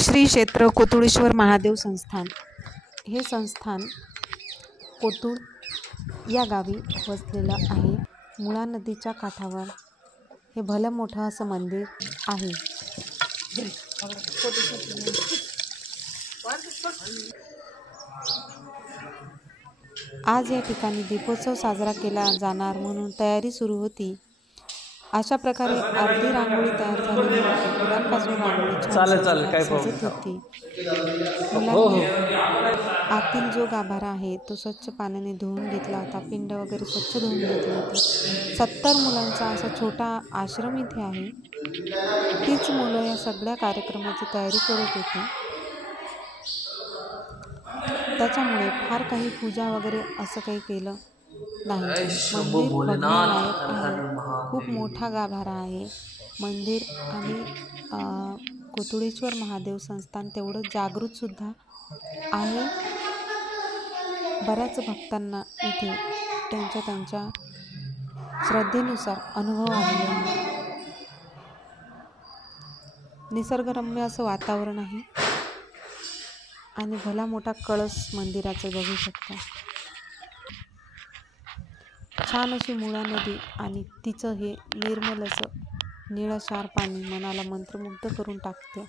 श्री क्षेत्र कोतुळेश्वर महादेव संस्थान हे संस्थान कोतुळ या गावी वसलेलं आहे. मुळा नदीच्या काठावर हे भलं मोठं असं मंदिर आहे. आज या ठिकाणी दीपोत्सव साजरा केला जाणार म्हणून तयारी सुरू होती. अशा प्रकारे अर्धी रांगोळी तयार झालेली होती. फुलांपासून रांगोळी छान सजत होती. मुलांनी आतील जो गाभारा आहे तो स्वच्छ पाण्याने धुवून घेतला होता. पिंड वगैरे स्वच्छ धुवून घेतले होते. 70 मुलांचा असा छोटा आश्रम इथे आहे. तीच मुलं या सगळ्या कार्यक्रमाची तयारी करत होती. त्याच्यामुळे फार काही पूजा वगैरे असं काही केलं नाही. मंदिर बघण्यालायक आहे. खूप मोठा गाभारा आहे. मंदिर आणि कोतुळेश्वर महादेव संस्थान तेवढं जागृत सुद्धा आहे. बऱ्याच भक्तांना इथे त्यांच्या श्रद्धेनुसार अनुभव आलेले आहे. निसर्गरम्य असं वातावरण आहे आणि भला मोठा कळस मंदिराचं बघू शकता. छान अशी मुळा नदी आणि तिचं हे निर्मल असं निळशार पाणी मनाला मंत्रमुग्ध करून टाकते.